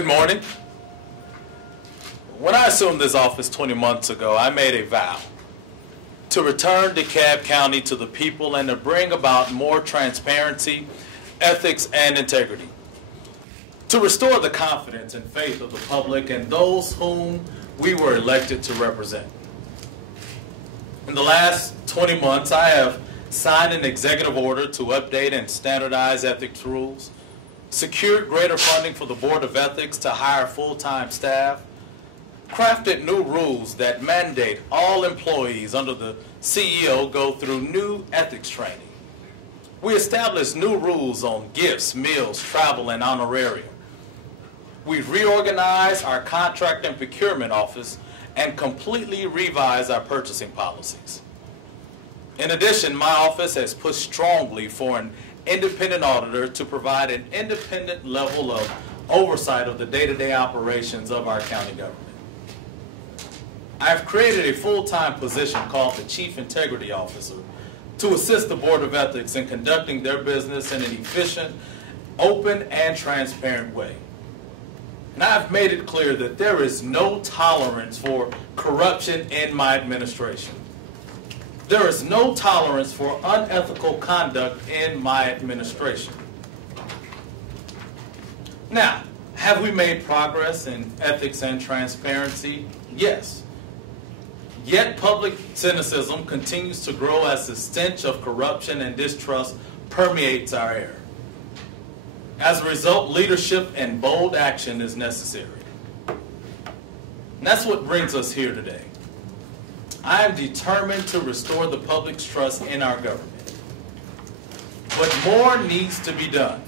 Good morning. When I assumed this office 20 months ago, I made a vow to return DeKalb County to the people and to bring about more transparency, ethics, and integrity. To restore the confidence and faith of the public and those whom we were elected to represent. In the last 20 months, I have signed an executive order to update and standardize ethics rules, secured greater funding for the Board of Ethics to hire full-time staff, crafted new rules that mandate all employees under the CEO go through new ethics training. We established new rules on gifts, meals, travel, and honorarium. We've reorganized our contract and procurement office and completely revised our purchasing policies. In addition, my office has pushed strongly for an independent auditor to provide an independent level of oversight of the day-to-day operations of our county government. I've created a full-time position called the Chief Integrity Officer to assist the Board of Ethics in conducting their business in an efficient, open, and transparent way. And I've made it clear that there is no tolerance for corruption in my administration. There is no tolerance for unethical conduct in my administration. Now, have we made progress in ethics and transparency? Yes. Yet public cynicism continues to grow as the stench of corruption and distrust permeates our air. As a result, leadership and bold action is necessary. And that's what brings us here today. I am determined to restore the public's trust in our government. But more needs to be done.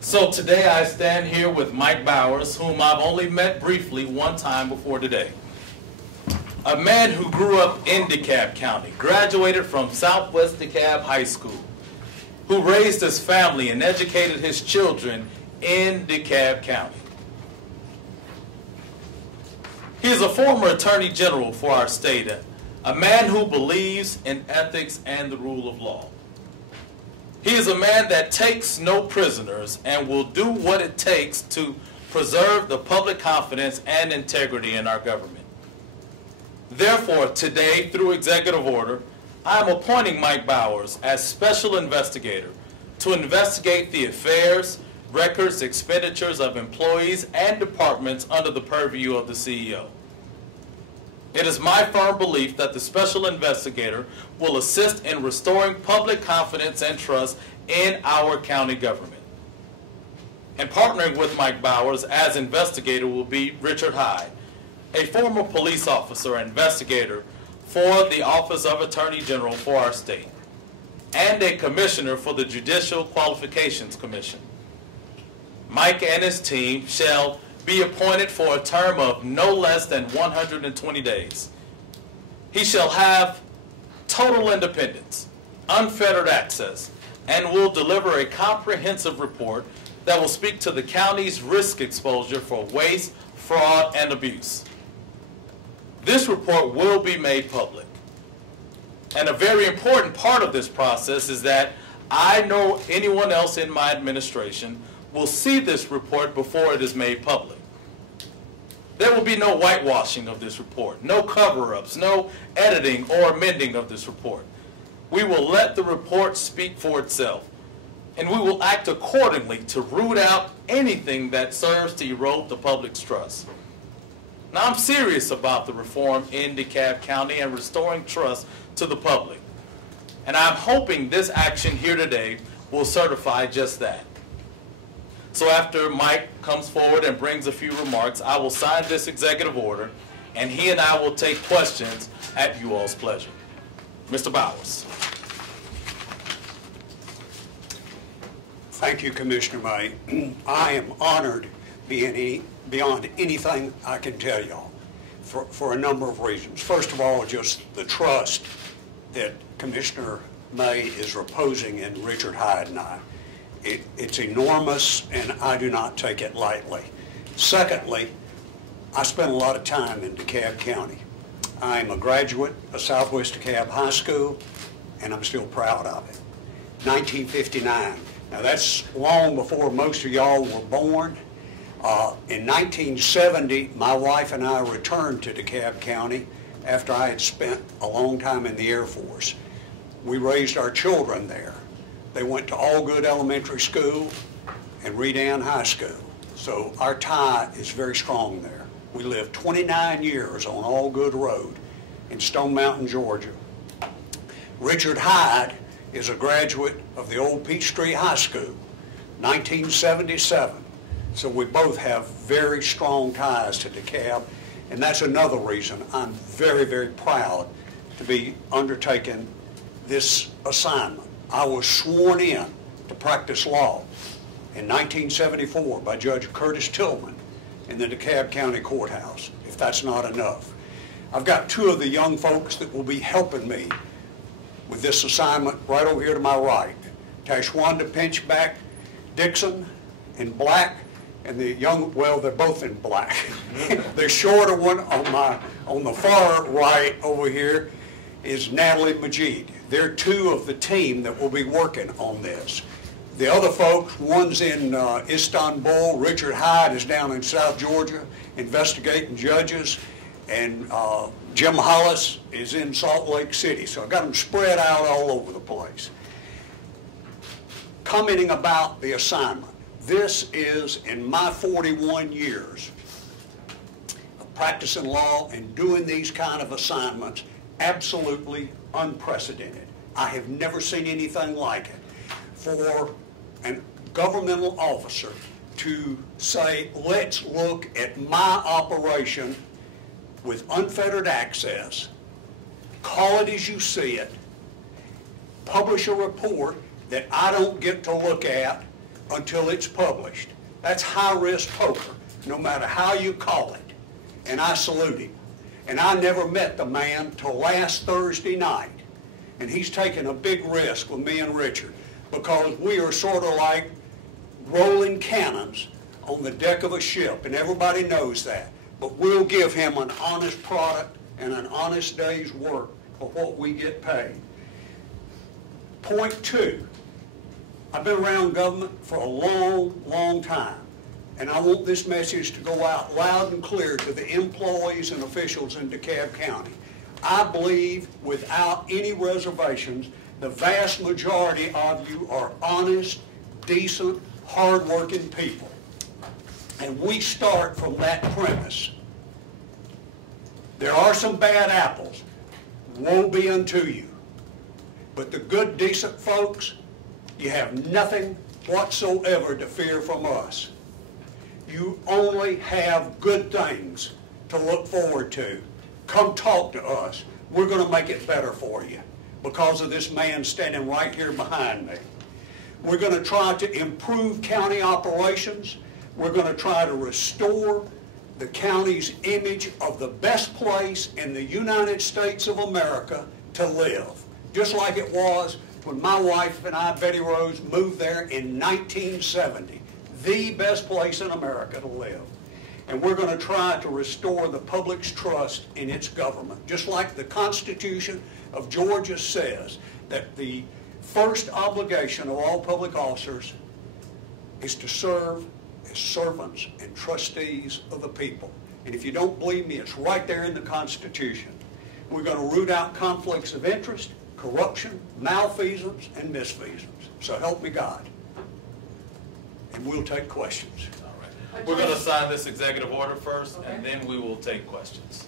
So today I stand here with Mike Bowers, whom I've only met briefly one time before today. A man who grew up in DeKalb County, graduated from Southwest DeKalb High School, who raised his family and educated his children in DeKalb County. He is a former Attorney General for our state, a man who believes in ethics and the rule of law. He is a man that takes no prisoners and will do what it takes to preserve the public confidence and integrity in our government. Therefore, today, through executive order, I am appointing Mike Bowers as Special Investigator to investigate the affairs, records, expenditures of employees and departments under the purview of the CEO. It is my firm belief that the Special Investigator will assist in restoring public confidence and trust in our county government. And partnering with Mike Bowers as investigator will be Richard Hyde, a former police officer and investigator for the Office of Attorney General for our state, and a commissioner for the Judicial Qualifications Commission. Mike and his team shall be appointed for a term of no less than 120 days. He shall have total independence, unfettered access, and will deliver a comprehensive report that will speak to the county's risk exposure for waste, fraud, and abuse. This report will be made public. And a very important part of this process is that I nor anyone else in my administration will see this report before it is made public. There will be no whitewashing of this report, no cover-ups, no editing or amending of this report. We will let the report speak for itself, and we will act accordingly to root out anything that serves to erode the public's trust. Now, I'm serious about the reform in DeKalb County and restoring trust to the public. And I'm hoping this action here today will certify just that. So after Mike comes forward and brings a few remarks, I will sign this executive order, and he and I will take questions at you all's pleasure. Mr. Bowers. Thank you, Commissioner May. I am honored beyond anything I can tell y'all for a number of reasons. First of all, just the trust that Commissioner May is reposing in Richard Hyde and I. It's enormous, and I do not take it lightly. Secondly, I spent a lot of time in DeKalb County. I am a graduate of Southwest DeKalb High School, and I'm still proud of it. 1959. Now, that's long before most of y'all were born. In 1970, my wife and I returned to DeKalb County after I had spent a long time in the Air Force. We raised our children there. They went to Allgood Elementary School and Redan High School. So our tie is very strong there. We lived 29 years on Allgood Road in Stone Mountain, Georgia. Richard Hyde is a graduate of the old Peachtree High School, 1977. So we both have very strong ties to DeKalb, and that's another reason I'm very, very proud to be undertaking this assignment. I was sworn in to practice law in 1974 by Judge Curtis Tillman in the DeKalb County Courthouse, if that's not enough. I've got two of the young folks that will be helping me with this assignment right over here to my right. Tashwanda Pinchback Dixon in black, and the young, well, they're both in black. The shorter one on the far right over here is Natalie Majid. They're two of the team that will be working on this. The other folks, one's in Istanbul, Richard Hyde is down in South Georgia investigating judges, and Jim Hollis is in Salt Lake City. So I've got them spread out all over the place. Commenting about the assignment, this is, in my 41 years of practicing law and doing these kind of assignments, absolutely unprecedented. I have never seen anything like it. For a governmental officer to say, let's look at my operation with unfettered access, call it as you see it, publish a report that I don't get to look at until it's published. That's high-risk poker, no matter how you call it. And I salute him. And I never met the man till last Thursday night. And he's taken a big risk with me and Richard, because we are sort of like rolling cannons on the deck of a ship, and everybody knows that. But we'll give him an honest product and an honest day's work for what we get paid. Point two, I've been around government for a long, long time, and I want this message to go out loud and clear to the employees and officials in DeKalb County. I believe, without any reservations, the vast majority of you are honest, decent, hard-working people. And we start from that premise. There are some bad apples. Woe be unto you. But the good, decent folks, you have nothing whatsoever to fear from us. You only have good things to look forward to. Come talk to us. We're going to make it better for you because of this man standing right here behind me. We're going to try to improve county operations. We're going to try to restore the county's image of the best place in the United States of America to live, just like it was when my wife and I, Betty Rose, moved there in 1970, the best place in America to live. And we're going to try to restore the public's trust in its government, just like the Constitution of Georgia says that the first obligation of all public officers is to serve as servants and trustees of the people. And if you don't believe me, it's right there in the Constitution. We're going to root out conflicts of interest, corruption, malfeasance, and misfeasance. So help me God. And we'll take questions. All right. We're going to sign this executive order first, okay, and then we will take questions.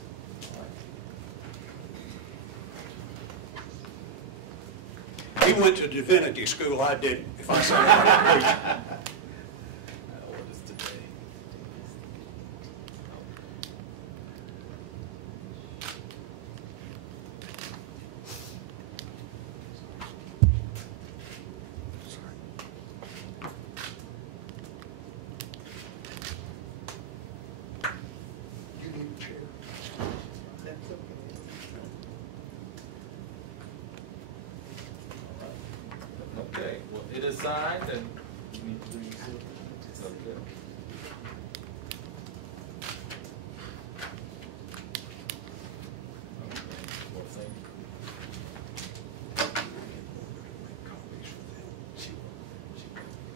He went to divinity school, I didn't, if I say that. What is today? You need a chair. That's okay. Okay, well, it is signed, and we need to do this. Okay. Well, thank you.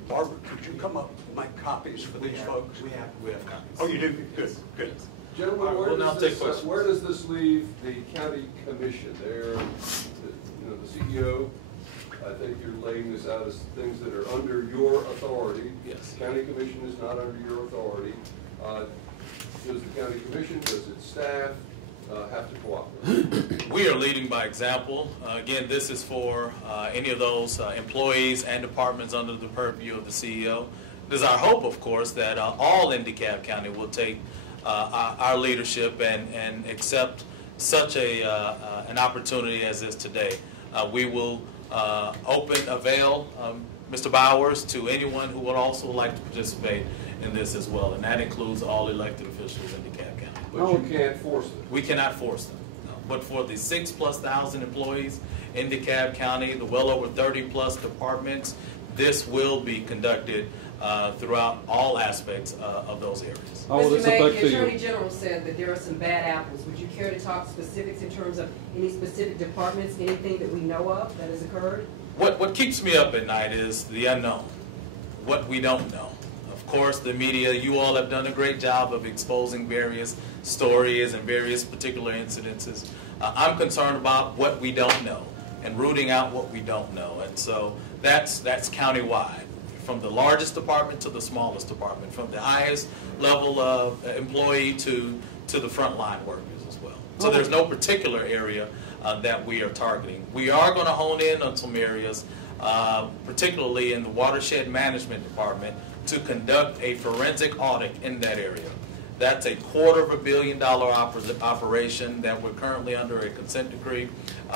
Barbara, could you come up and make copies? copies for these folks? We have copies. Oh, you do? Good, good. Gentlemen, All right, we'll now take questions. where does this leave the county commission? There, the CEO, I think you're laying this out as things that are under your authority. Yes. County commission is not under your authority. Does the county commission, does its staff have to cooperate? We are leading by example. Again, this is for any of those employees and departments under the purview of the CEO. It is our hope, of course, that all in DeKalb County will take our leadership and accept such an opportunity as this today. We will avail Mr. Bowers to anyone who would also like to participate in this as well, and that includes all elected officials in DeKalb County. But you can't force them. We cannot force them. No. But for the 6,000+ employees in DeKalb County, the well over 30+ departments, this will be conducted throughout all aspects of those areas. Mr. May, the Attorney General said that there are some bad apples. Would you care to talk specifics in terms of any specific departments, anything that we know of that has occurred? What keeps me up at night is the unknown, what we don't know. Of course, the media, you all have done a great job of exposing various stories and various particular incidences. I'm concerned about what we don't know and rooting out what we don't know. And so that's countywide, from the largest department to the smallest department, from the highest level of employee to the frontline workers as well. So there's no particular area that we are targeting. We are going to hone in on some areas, particularly in the watershed management department, to conduct a forensic audit in that area. That's a $250 million operation that we're currently under a consent decree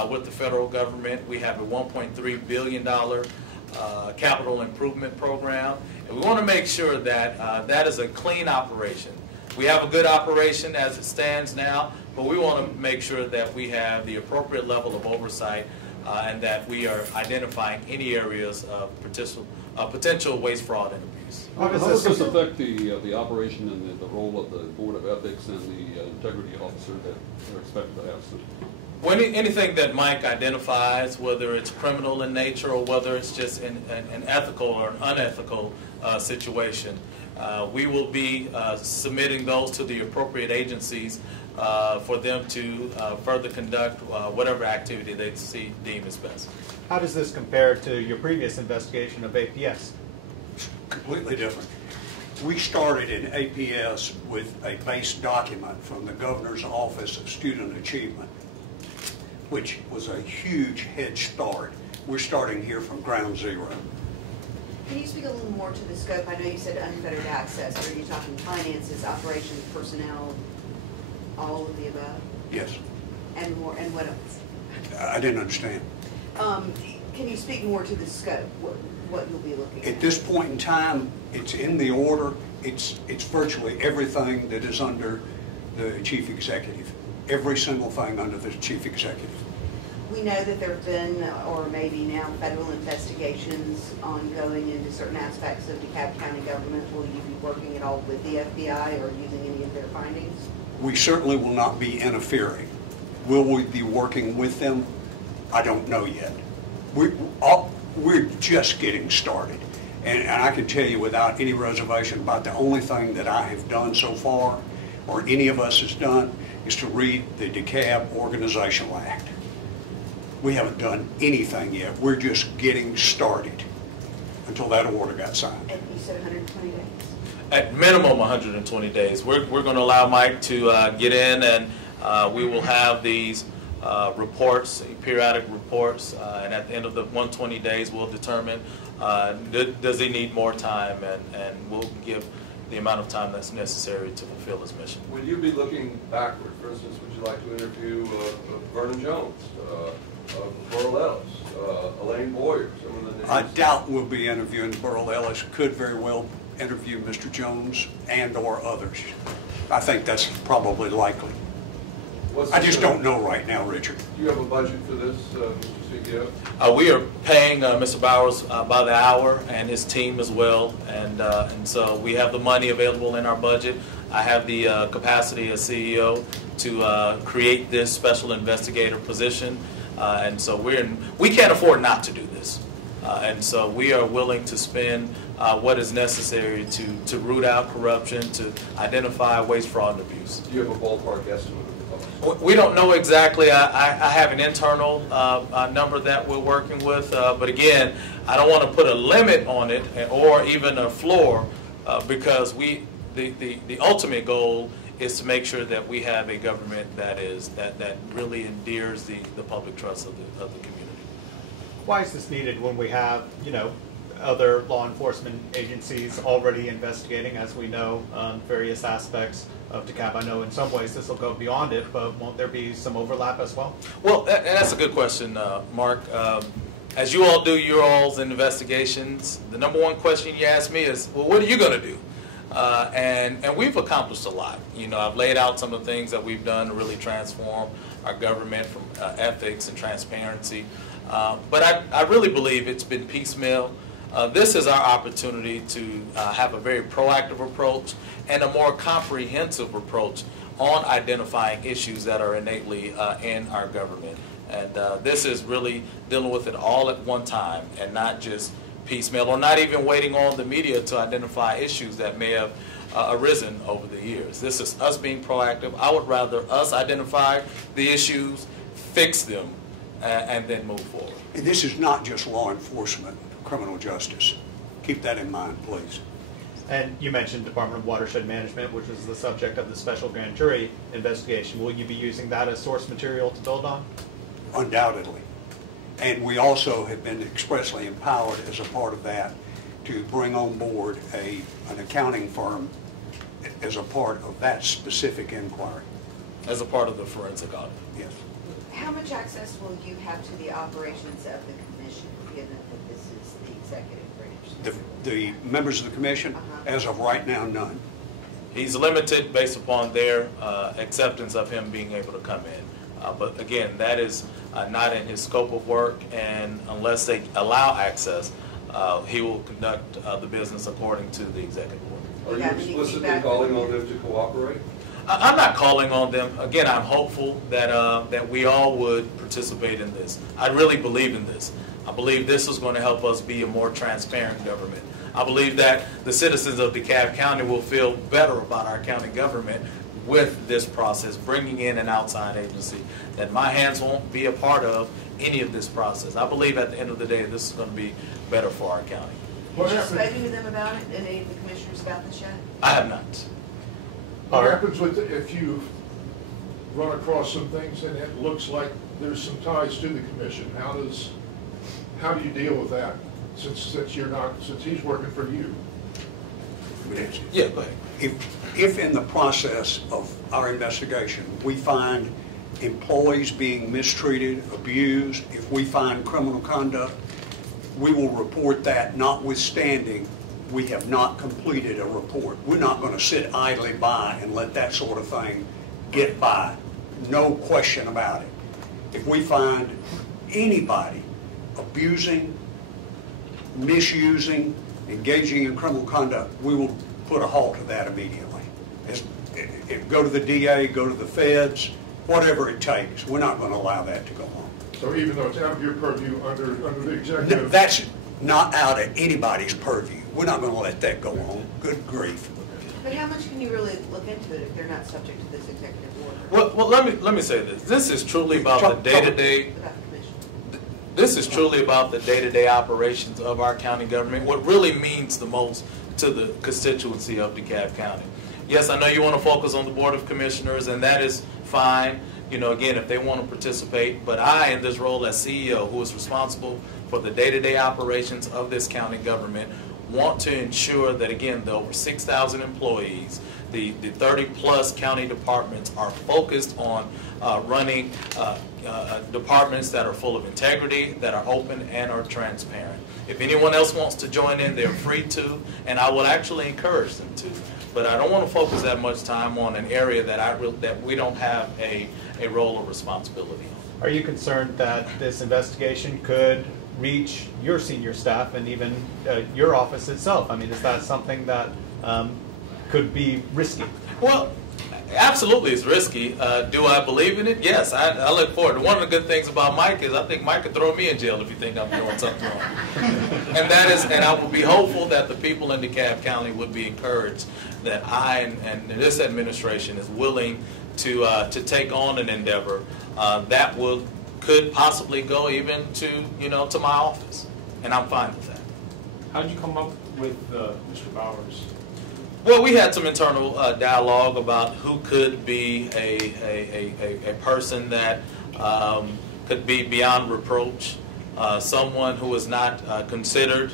with the federal government. We have a $1.3 billion capital improvement program, and we want to make sure that that is a clean operation. We have a good operation as it stands now, but we want to make sure that we have the appropriate level of oversight and that we are identifying any areas of potential waste, fraud, and abuse. How does this affect the operation and the role of the Board of Ethics and the integrity officer that they're expected to have? Well, anything that Mike identifies, whether it's criminal in nature or whether it's just an ethical or an unethical situation, we will be submitting those to the appropriate agencies for them to further conduct whatever activity they deem is best. How does this compare to your previous investigation of APS? Completely different. We started in APS with a base document from the Governor's Office of Student Achievement, which was a huge head start. We're starting here from ground zero. Can you speak a little more to the scope? I know you said unfettered access. Are you talking finances, operations, personnel, all of the above? Yes. And more, and what else? I didn't understand. Can you speak more to the scope, what you'll be looking at? At this point in time, it's in the order. It's virtually everything that is under the chief executive. Every single thing under the chief executive. We know that there have been, or maybe now, federal investigations ongoing into certain aspects of DeKalb County government. Will you be working at all with the FBI or using any of their findings? We certainly will not be interfering. Will we be working with them? I don't know yet. We're just getting started. And I can tell you without any reservation about the only thing that I have done so far, or any of us has done, is to read the DeKalb Organizational Act. We haven't done anything yet. We're just getting started until that order got signed. And you said 120 days? At minimum 120 days. We're going to allow Mike to get in, and we will have these reports, periodic reports, and at the end of the 120 days we'll determine does he need more time, and we'll give the amount of time that's necessary to fulfill his mission. Will you be looking backward? For instance, would you like to interview Vernon Jones, Burl Ellis, Elaine Boyer, some of the names? I doubt we'll be interviewing Burl Ellis. Could very well interview Mr. Jones and or others. I think that's probably likely. I just don't know right now, Richard. Do you have a budget for this, Mr. CEO? We are paying Mr. Bowers by the hour and his team as well, and so we have the money available in our budget. I have the capacity as CEO to create this special investigator position, and so we can't afford not to do this. And so we are willing to spend what is necessary to root out corruption, to identify waste, fraud, and abuse. Do you have a ballpark estimate of the cost? We don't know exactly. I have an internal number that we're working with, but again, I don't want to put a limit on it or even a floor because the ultimate goal is to make sure that we have a government that really endears the public trust of the community. Why is this needed when we have, other law enforcement agencies already investigating, as we know, various aspects of DeKalb? I know in some ways this will go beyond it, but won't there be some overlap as well? Well, that's a good question, Mark. As you all do your all's investigations, the number one question you ask me is, well, what are you going to do? And we've accomplished a lot. I've laid out some of the things that we've done to really transform our government from ethics and transparency. But I really believe it's been piecemeal. This is our opportunity to have a very proactive approach and a more comprehensive approach on identifying issues that are innately in our government. And this is really dealing with it all at one time and not just piecemeal, or not even waiting on the media to identify issues that may have arisen over the years. This is us being proactive. I would rather us identify the issues, fix them, and then move forward. And this is not just law enforcement, criminal justice. Keep that in mind, please. And you mentioned Department of Watershed Management, which is the subject of the special grand jury investigation. Will you be using that as source material to build on? Undoubtedly. And we also have been expressly empowered as a part of that to bring on board an accounting firm as a part of that specific inquiry. As a part of the forensic audit. Yes. How much access will you have to the operations of the commission, given that this is the executive branch? The members of the commission, as of right now, none. He's limited based upon their acceptance of him being able to come in. But again, that is not in his scope of work, and unless they allow access, he will conduct the business according to the executive order. Are you explicitly calling on them to cooperate? I'm not calling on them. Again, I'm hopeful that we all would participate in this. I really believe in this. I believe this is going to help us be a more transparent government. I believe that the citizens of DeKalb County will feel better about our county government with this process, bringing in an outside agency, that my hands won't be a part of any of this process. I believe at the end of the day, this is going to be better for our county. Have you spoken to them about it, any of the commissioners about this yet? I have not. What happens if you run across some things and it looks like there's some ties to the commission? How do you deal with that? Since he's working for you. Yeah, go ahead. If in the process of our investigation we find employees being mistreated, abused, if we find criminal conduct, we will report that, notwithstanding we have not completed a report. We're not going to sit idly by and let that sort of thing get by. No question about it. If we find anybody abusing, misusing, engaging in criminal conduct, we will put a halt to that immediately. Go to the DA, go to the feds, whatever it takes. We're not going to allow that to go on. So even though it's out of your purview under the executive? No, that's not out of anybody's purview. We're not going to let that go on. Good grief. But how much can you really look into it if they're not subject to this executive order? Well, let me say this. This is truly about the day-to-day. This is truly about the day-to-day operations of our county government. What really means the most to the constituency of DeKalb County. Yes, I know you want to focus on the Board of Commissioners, and that is fine. Again, if they want to participate. But I, in this role as CEO, who is responsible for the day-to-day operations of this county government, want to ensure that, again, the over 6,000 employees, the 30-plus county departments are focused on running departments that are full of integrity, that are open, and are transparent. If anyone else wants to join in, they're free to, and I will actually encourage them to. But I don't want to focus that much time on an area that we don't have a role or responsibility on. Are you concerned that this investigation could reach your senior staff and even your office itself? I mean, is that something that could be risky? Well, Absolutely, it's risky. Do I believe in it? Yes, I look forward. One of the good things about Mike is I think Mike could throw me in jail if you think I'm doing something wrong. And I would be hopeful that the people in DeKalb County would be encouraged that I and this administration is willing to take on an endeavor that could possibly go even to to my office, and I'm fine with that. How did you come up with Mr. Bowers? Well, we had some internal dialogue about who could be a person that could be beyond reproach, someone who is not considered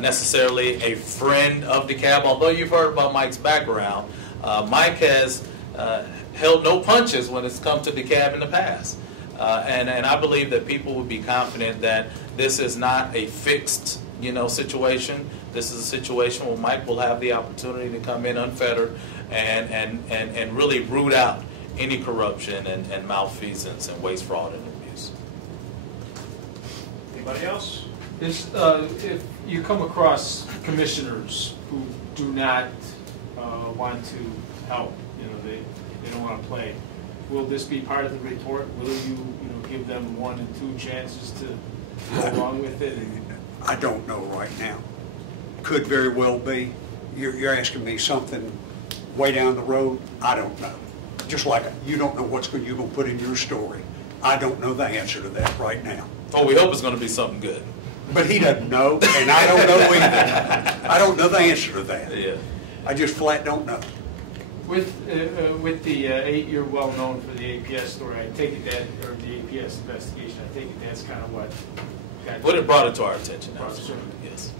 necessarily a friend of DeKalb. Although you've heard about Mike's background, Mike has held no punches when it's come to DeKalb in the past. And I believe that people would be confident that this is not a fixed situation. This is a situation where Mike will have the opportunity to come in unfettered and really root out any corruption and malfeasance and waste, fraud, and abuse. Anybody else? If you come across commissioners who do not want to help, they don't want to play, will this be part of the report? Will you give them 1 and 2 chances to go along with it? I don't know right now. Could very well be. You're asking me something way down the road. I don't know. Just like you don't know what you're going to put in your story. I don't know the answer to that right now. Oh, we hope it's going to be something good. But he doesn't know, and I don't know either. I don't know the answer to that. Yeah. I just flat don't know. With the 8-year well-known for the APS story, I take it that, or the APS investigation, I take it that's kind of what it brought it to our attention. Yes.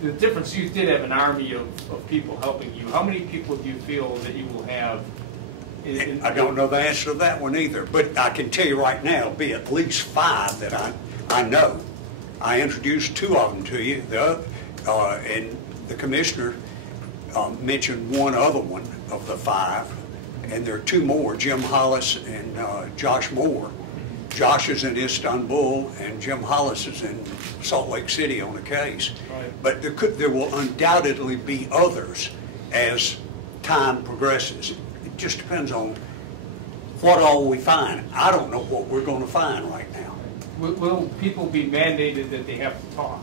The difference, you did have an army of people helping you. How many people do you feel that you will have? I don't know the answer to that one either, but I can tell you right now, it'll be at least 5 that I know. I introduced 2 of them to you, and the commissioner mentioned one other one of the 5, and there are 2 more, Jim Hollis and Josh Moore. Josh is in Istanbul, and Jim Hollis is in Salt Lake City on a case. Right. But there will undoubtedly be others as time progresses. It just depends on what all we find. I don't know what we're going to find right now. Will people be mandated that they have to talk?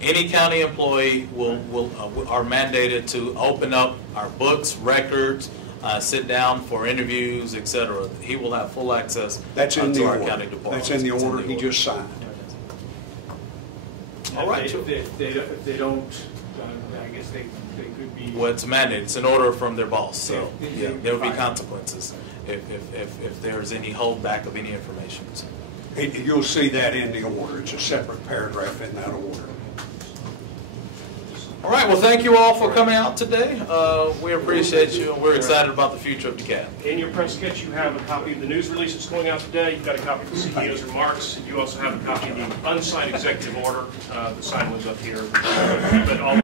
Any county employee are mandated to open up our books, records, sit down for interviews, etc. He will have full access to our county department. That's in the order he just signed. All right. If they don't, I guess they could be. Well, it's mandated. It's an order from their boss. So yeah, there will be consequences if there's any holdback of any information. You'll see that in the order. It's a separate paragraph in that order. All right, well, thank you all for coming out today. We appreciate you, and we're excited about the future of DeKalb. In your press kit, you have a copy of the news release that's going out today. You've got a copy of the CEO's remarks. You also have a copy of the unsigned executive order. The signed one's up here. But all